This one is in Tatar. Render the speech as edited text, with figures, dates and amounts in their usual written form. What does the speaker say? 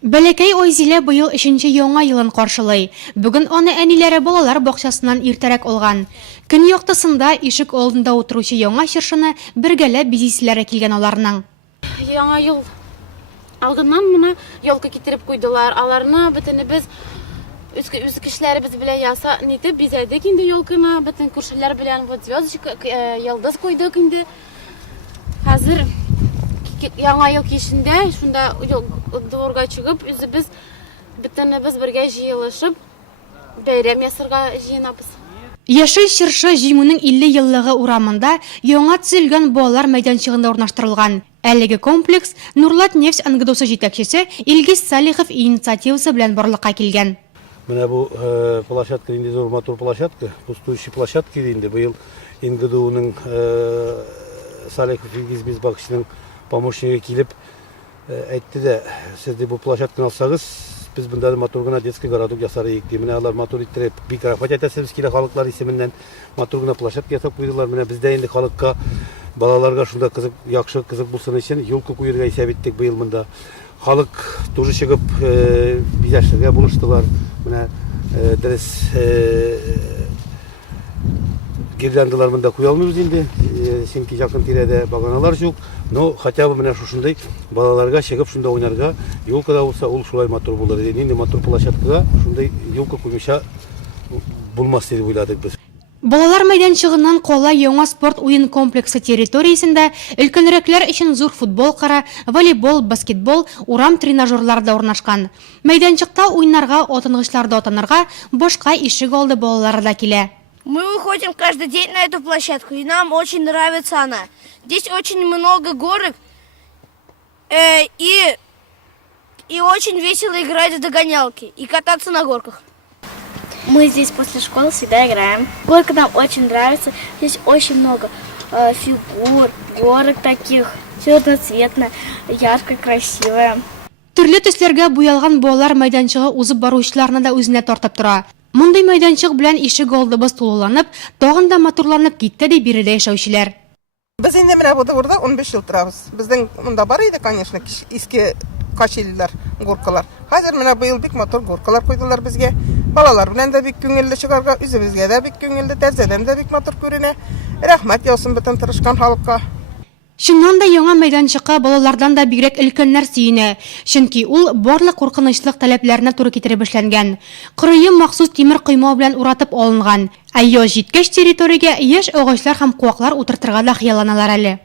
Бәләкәй Ойзилә быел 3нче яңа елын каршылый. Бүген аны әниләре балалар бакчасыннан иртәрәк алган. Көн яктысында ишек алдында утыручы яңа чыршыны бергәләп бизиселәре килгән аларның. Яңа ел алдыннан моны елка китереп куйдылар. Аларны бөтенебез үз кешеләребез белән яса нитеп бизәдек инде елканы. Бөтен күршеләр белән вот звездочка, йылдыз куйдык инде. Хәзер яңа ел кичендә шунда дворга чыгып, үзебез бөтенебез бергә җыелышып бәйрәм ясарга җыенабыз. Яшел чыршы җиңүнең 50 еллыгы урамында яңа төзелгән балалар мәйданчыгында урнаштырылган. Әлеге комплекс Нурлат нефть НГДУсы җитәкчесе Илгиз Салихов инициативасы белән барлыкка килгән. Менә бу площадка инде зур матур площадка, пустующий площадка инде быел НГДУның Салихов Илгиз Бизбакчының помощнигі килеп әйтте дә, сез бу площадканы алсагыз, biz bunda матур гына детский городок ясар идек. Менә алар матур иттереп, бик рәхмәт әйтәсебез килә халыклар исеменнән матур гына площадка ясап куйдылар. Менә бездә инде халыкка, балаларга шунда кызык, яхшы кызык булсын өчен юлка куярга исәп иттек быел монда. Халык тоже чыгып бизәшергә булыштылар. Менә дөрес гирляндалар монда куя алмыйбыз инде, чөнки якын тирәдә баганалар юк. Но хотя бы менә шушындый балаларга чыгып шунда уйнарга юлкада булса, ул шулай матур булыр иде. Инде матур площадкага шундай юлка куймыйча булмас дип уйладык без. Балалар мәйданчыгыннан кала яңа спорт уен комплексы территориясендә өлкәнрәкләр өчен зур футбол кара, волейбол, баскетбол, урам тренажерлары да урнашкан. Мәйданчыкта уйнарга, атынгычларда атынырга, башка ишек алды балалары да килә. Мы выходим каждый день на эту площадку, и нам очень нравится она. Здесь очень много горок, и очень весело играть в догонялки и кататься на горках. Мы здесь после школы всегда играем. Горка нам очень нравится. Здесь очень много фигур, горок таких. Все одноцветно, ярко, красивое. Төрле төсләргә буялган балалар мәйданчыгы узып баручыларны да үзенә тартып тора. Мондый мәйданчык белән ишек алдыбыз тулыланып, тагын да матурланып китте ди биредә яшәүчеләр. Biz инде менә burada 15 ел торабыз. Безнең монда бар иде, конечно, иске качелилар, горкалар. Хәзер менә быел бик матур горкалар куйдылар безгә. Балалар белән дә бик күңелле чыгарга, үзебезгә дә бик күңелле, тәрзәдән дә бик матур күренә. Рәхмәт яусын бөтен тырышкан халыкка. Шуннан да яңа мәйданчыкка балалардан да бигрәк өлкәннәр сөенә, чөнки ул барлык куркынычлык таләпләренә туры китереп эшләнгән. Кырые махсус тимер койма белән уратып алынган. Яз җиткәч территориягә яшь агачлар һәм куаклар утыртырга да хыялланалар әле.